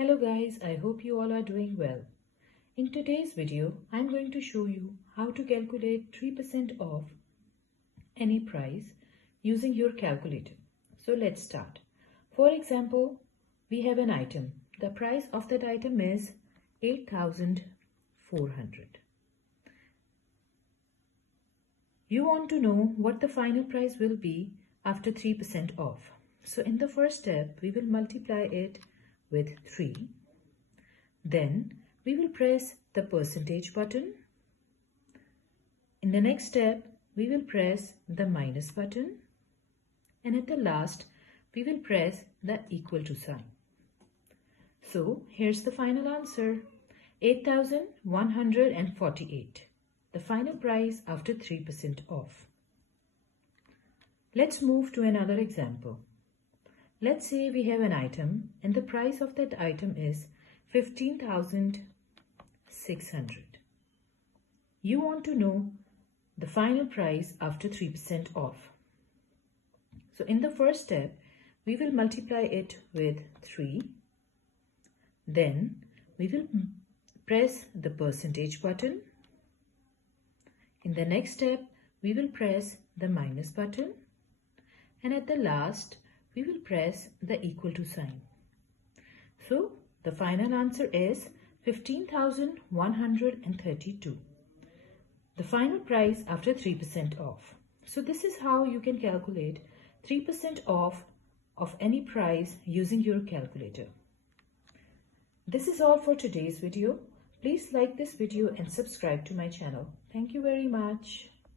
Hello guys, I hope you all are doing well. In today's video, I'm going to show you how to calculate 3% off any price using your calculator. So let's start. For example, we have an item. The price of that item is 8,400. You want to know what the final price will be after 3% off. So in the first step, we will multiply it with 3. Then we will press the percentage button. In the next step, we will press the minus button. And at the last, we will press the equal to sign. So here's the final answer, 8,148. The final price after 3% off. Let's move to another example. Let's say we have an item and the price of that item is 15,600. You want to know the final price after 3% off. So in the first step, we will multiply it with 3. Then we will press the percentage button. In the next step, we will press the minus button. And at the last, we will press the equal to sign. So the final answer is 15,132. The final price after 3% off. So this is how you can calculate 3% off of any price using your calculator. This is all for today's video. Please like this video and subscribe to my channel. Thank you very much.